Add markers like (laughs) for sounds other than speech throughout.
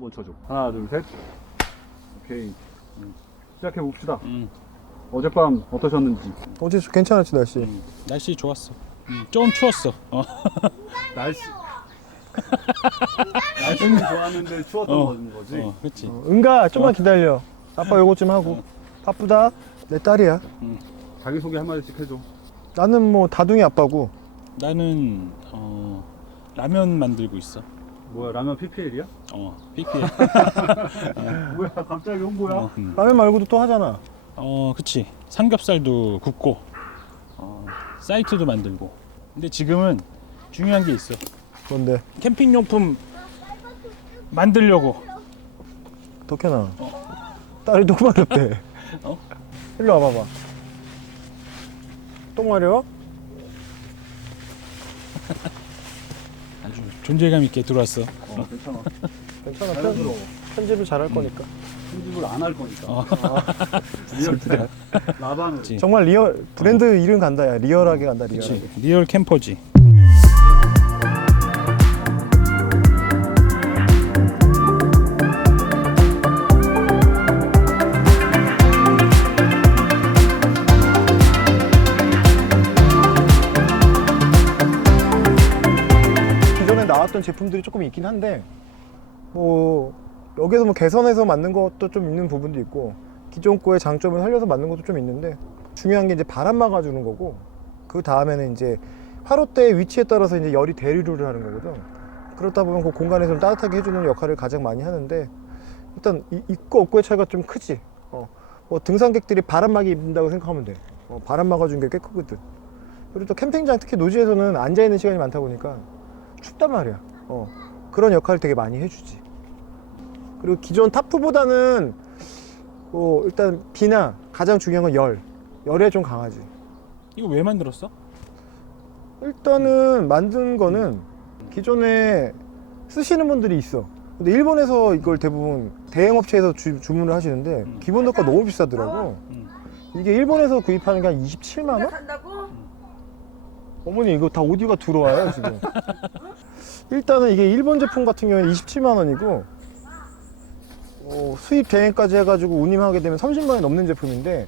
한번 쳐줘. 하나, 둘, 셋. 오케이. 음, 시작해 봅시다. 음, 어젯밤 어떠셨는지. 어제 괜찮았지 날씨. 음, 날씨 좋았어. 음, 좀 추웠어. 어. (laughs) 날씨. 날씨는 좋았는데 추웠던 어, 거지. 어, 그렇지. 어, 은가 좀만 기다려. 아빠 요거 좀 하고. 바쁘다. 내 딸이야. 자기 소개 한 마디씩 해줘. 나는 뭐 다둥이 아빠고. 나는 어, 라면 만들고 있어. 뭐야, 라면 PPL이야? 어, PPL. (laughs) 뭐야, 갑자기 홍보야? 어, 음. 라면 말고도 또 하잖아. 어, 그치. 삼겹살도 굽고, 어, 사이트도 만들고. 근데 지금은 중요한 게 있어. 뭔데? 캠핑용품 만들려고. 덕현아. 딸이 똥 마렵대. (laughs) 어? 일로 와봐봐. 똥 마려워? (laughs) 아주 존재감 있게 들어왔어. 어, 괜찮아. 괜찮아. 자연스러워. 편집을 잘할 거니까. 편집을 안 할 거니까. 어. (laughs) 리얼 라반을. 그치. 정말 리얼 브랜드 이름 간다 야. 리얼하게 간다. 그치. 리얼 캠퍼지. 나왔던 제품들이 조금 있긴 한데 뭐 여기서 뭐 개선해서 만든 것도 좀 있는 부분도 있고 기존 거의 장점을 살려서 만든 것도 좀 있는데 중요한 게 이제 바람 막아주는 거고 그 다음에는 이제 화롯대의 위치에 따라서 이제 열이 대류를 하는 거거든 그렇다 보면 그 공간에 좀 따뜻하게 해주는 역할을 가장 많이 하는데 일단 이- 있고 없고의 차이가 좀 크지 어. 뭐 등산객들이 바람막이 입는다고 생각하면 돼 어, 바람 막아주는 게 꽤 크거든 그리고 또 캠핑장 특히 노지에서는 앉아있는 시간이 많다 보니까 춥단 말이야. 어. 그런 역할을 되게 많이 해주지. 그리고 기존 타프보다는 뭐 일단 비나 가장 중요한 건 열. 열에 좀 강하지. 이거 왜 만들었어? 일단은 만든 거는 기존에 쓰시는 분들이 있어. 근데 일본에서 이걸 대부분 대행업체에서 주, 주문을 하시는데 음. 기본 단가 너무 비싸더라고. 음. 이게 일본에서 구입하는 게 한 27만 원? 간다고? 어머니 이거 다 오디오가 들어와요 지금 일단은 이게 일본 제품 같은 경우에는 27만 원이고 어, 수입 대행까지 해가지고 운임하게 되면 30만 원이 넘는 제품인데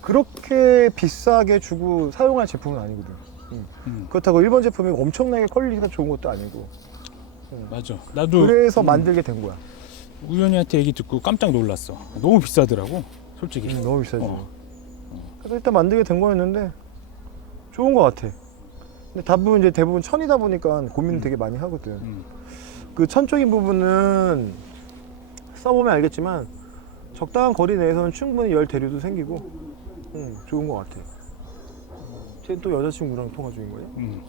그렇게 비싸게 주고 사용할 제품은 아니거든 음, 그렇다고 일본 제품이 엄청나게 퀄리티가 좋은 것도 아니고 맞아. 나도 그래서 음, 만들게 된 거야 우연이한테 얘기 듣고 깜짝 놀랐어. 너무 비싸더라고. 솔직히. 음, 너무 비싸지 어. 그래서 일단 만들게 된 거였는데 좋은 거 같아 근데 대부분 이제 대부분 천이다 보니까 고민을 되게 많이 하거든 음. 그 천적인 부분은 써보면 알겠지만 적당한 거리 내에서는 충분히 열 대류도 생기고 음, 좋은 것 같아. 쟤는 또 여자친구랑 통화 중인 거야? 음.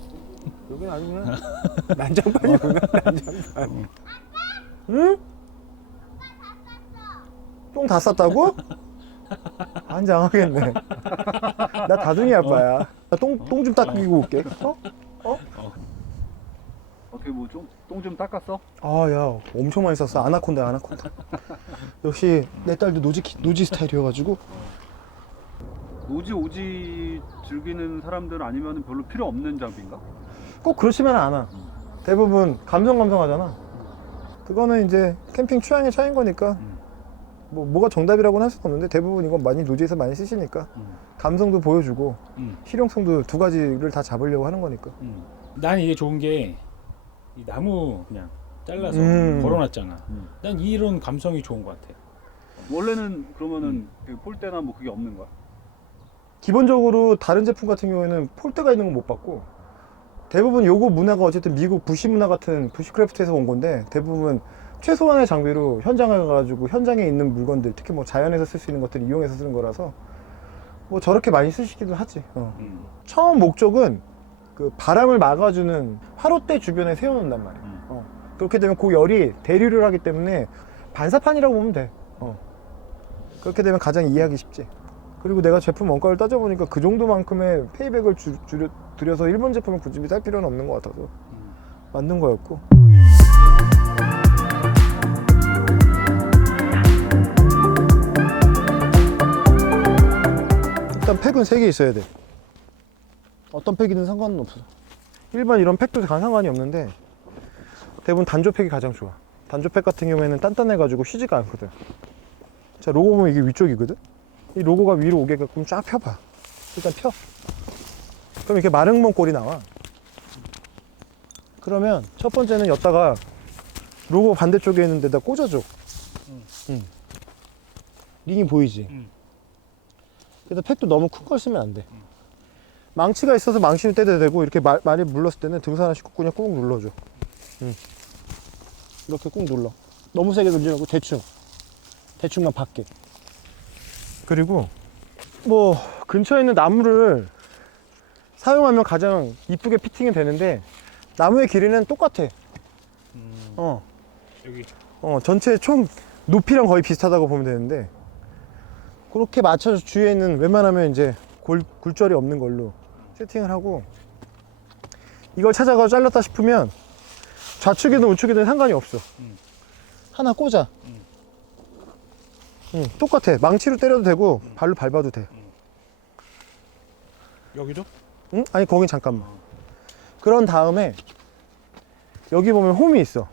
여긴 아주 (laughs) 그냥 난장판이구나 난장판. 응? 똥 다 쌌다고? 안장하겠네. (laughs) 나 다둥이 아빠야. 똥 똥 좀 닦이고 올게. 어? 어떻게 뭐좀똥 좀 닦았어? 아, 야, 엄청 많이 썼어. 아나콘다, 아나콘다. 역시 내 딸도 노지, 키- 노지 스타일이어가지고. 오지 오지 즐기는 사람들 아니면 별로 필요 없는 장비인가? 꼭 그렇지만은 않아. 대부분 감성 감성하잖아. 그거는 이제 캠핑 취향의 차이인 거니까 음. 뭐 뭐가 정답이라고는 할 수는 없는데 대부분 이건 많이 노지에서 많이 쓰시니까 음. 감성도 보여주고 음. 실용성도 두 가지를 다 잡으려고 하는 거니까. 음. 난 이게 좋은 게이 나무 그냥 잘라서 음. 걸어놨잖아. 음. 난 이런 감성이 좋은 것 같아. 원래는 그러면은 그 폴대나 뭐 그게 없는 거야? 기본적으로 다른 제품 같은 경우에는 폴대가 있는 건 못 봤고 대부분 요거 문화가 어쨌든 미국 부시 문화 같은 부시크래프트에서 온 건데 대부분 최소한의 장비로 현장에 가가지고 현장에 있는 물건들 특히 뭐 자연에서 쓸 수 있는 것들을 이용해서 쓰는 거라서 뭐 저렇게 많이 쓰시기도 하지. 어. 음. 처음 목적은 그 바람을 막아주는 화롯대 주변에 세워놓는단 말이야. 음. 어. 그렇게 되면 그 열이 대류를 하기 때문에 반사판이라고 보면 돼. 어. 그렇게 되면 가장 이해하기 쉽지. 그리고 내가 제품 원가를 따져보니까 그 정도만큼의 페이백을 주, 주, 들여서 일본 제품을 굳이 살 필요는 없는 것 같아서 만든 거였고. 팩은 3개 있어야 돼. 어떤 팩이든 상관은 없어. 일반 이런 팩도 다 상관이 없는데 대부분 단조 팩이 가장 좋아. 단조팩 같은 경우에는 단단해가지고 쉬지가 않거든. 자 로고 보면 이게 위쪽이거든. 이 로고가 위로 오게끔 쫙 펴봐. 일단 펴. 그럼 이렇게 마릉몬 꼴이 나와. 그러면 첫 번째는 여기다가 로고 반대쪽에 있는 데다 꽂아줘. 응. 응. 링이 보이지? 응. 그래서 팩도 너무 큰 걸 쓰면 안 돼. 응. 망치가 있어서 망치를 떼도 되고 이렇게 마- 많이 물렀을 때는 등산 하나씩 그냥 꾹 눌러줘. 응. 이렇게 꾹 눌러. 너무 세게 눌리지 말고 대충. 대충만 밖에. 그리고 뭐 근처에 있는 나무를 사용하면 가장 이쁘게 피팅이 되는데 나무의 길이는 똑같아. 음, 어. 여기 어, 전체 총 높이랑 거의 비슷하다고 보면 되는데 그렇게 맞춰서 주위에 있는 웬만하면 이제 골, 굴절이 없는 걸로 세팅을 하고 이걸 찾아가 잘랐다 싶으면 좌측이든 우측이든 상관이 없어 음. 하나 꽂아 음. 응, 똑같아 망치로 때려도 되고 발로 밟아도 돼 여기도? 응? 아니 거긴 잠깐만 그런 다음에 여기 보면 홈이 있어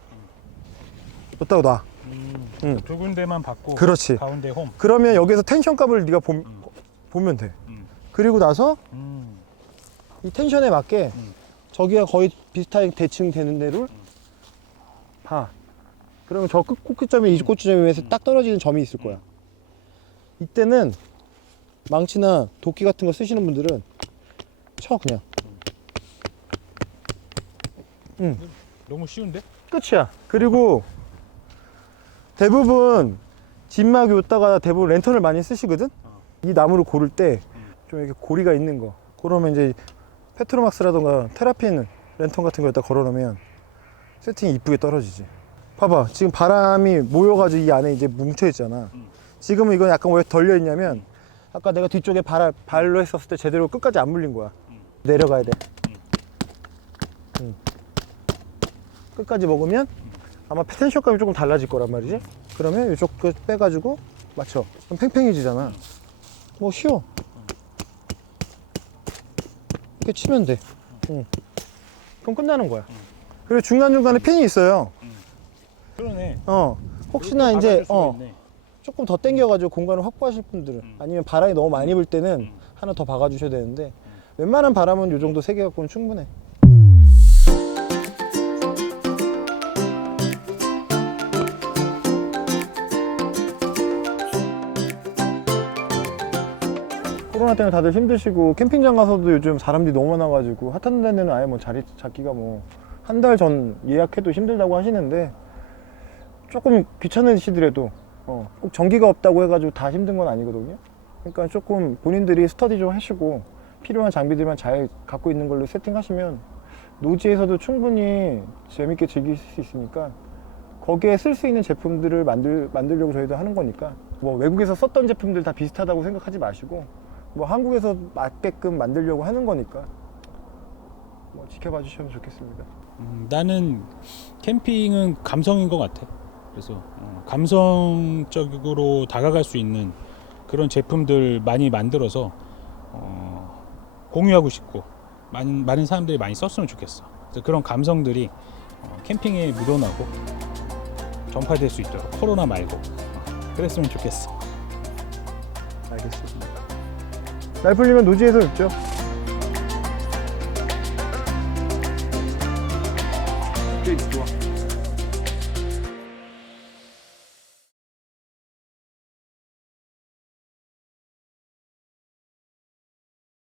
여기다가 놔 음, 응. 두 군데만 받고 그렇지 가운데 홈. 그러면 여기서 텐션 값을 네가 보, 음. 보면 돼 음. 그리고 나서 음. 이 텐션에 맞게 음. 저기가 거의 비슷하게 대칭 되는 대로 봐. 그러면 저 끝, 꼭지점이 이 꼭지점에서 딱 떨어지는 점이 있을 거야. 이때는 망치나 도끼 같은 거 쓰시는 분들은 쳐 그냥. 응, 너무 쉬운데? 끝이야. 그리고 대부분 진막 요다가 대부분 랜턴을 많이 쓰시거든. 이 나무를 고를 때 좀 이렇게 고리가 있는 거. 그러면 이제 페트로막스라던가 테라핀 랜턴 같은 거에다 걸어놓으면 세팅이 이쁘게 떨어지지. 봐봐, 지금 바람이 모여가지고 이 안에 이제 뭉쳐 있잖아. 음. 지금은 이건 약간 왜 덜려 있냐면 아까 내가 뒤쪽에 발, 발로 했었을 때 제대로 끝까지 안 물린 거야. 음. 내려가야 돼. 음. 음. 끝까지 먹으면 아마 텐션감이 조금 달라질 거란 말이지. 그러면 이쪽 끝 빼가지고 맞춰. 그럼 팽팽해지잖아. 뭐 쉬워. 이렇게 치면 돼. 응. 그럼 끝나는 거야. 그리고 중간중간에 핀이 있어요. 그러네. 어. 혹시나 이제 어. 조금 더 당겨가지고 공간을 확보하실 분들은 음. 아니면 바람이 너무 많이 불 때는 음. 하나 더 박아주셔야 되는데 웬만한 바람은 이 정도 세 개 갖고는 충분해. 코로나 때문에 다들 힘드시고 캠핑장 가서도 요즘 사람들이 너무 많아가지고 핫한 데는 아예 뭐 자리 잡기가 뭐 한 달 전 예약해도 힘들다고 하시는데 조금 귀찮으시더라도 어, 꼭 전기가 없다고 해가지고 다 힘든 건 아니거든요. 그러니까 조금 본인들이 스터디 좀 하시고 필요한 장비들만 잘 갖고 있는 걸로 세팅하시면 노지에서도 충분히 재밌게 즐길 수 있으니까 거기에 쓸 수 있는 제품들을 만들, 만들려고 저희도 하는 거니까 뭐 외국에서 썼던 제품들 다 비슷하다고 생각하지 마시고 뭐 한국에서 맞게끔 만들려고 하는 거니까 뭐 지켜봐 주시면 좋겠습니다. 음, 나는 캠핑은 감성인 것 같아. 그래서 어, 감성적으로 다가갈 수 있는 그런 제품들 많이 만들어서 어, 공유하고 싶고 많은 많은 사람들이 많이 썼으면 좋겠어. 그래서 그런 감성들이 어, 캠핑에 묻어나고 전파될 수 있도록 코로나 말고 어, 그랬으면 좋겠어. 알겠습니다. 날 풀리면 노지에서 뵙죠. 꽤 좋아.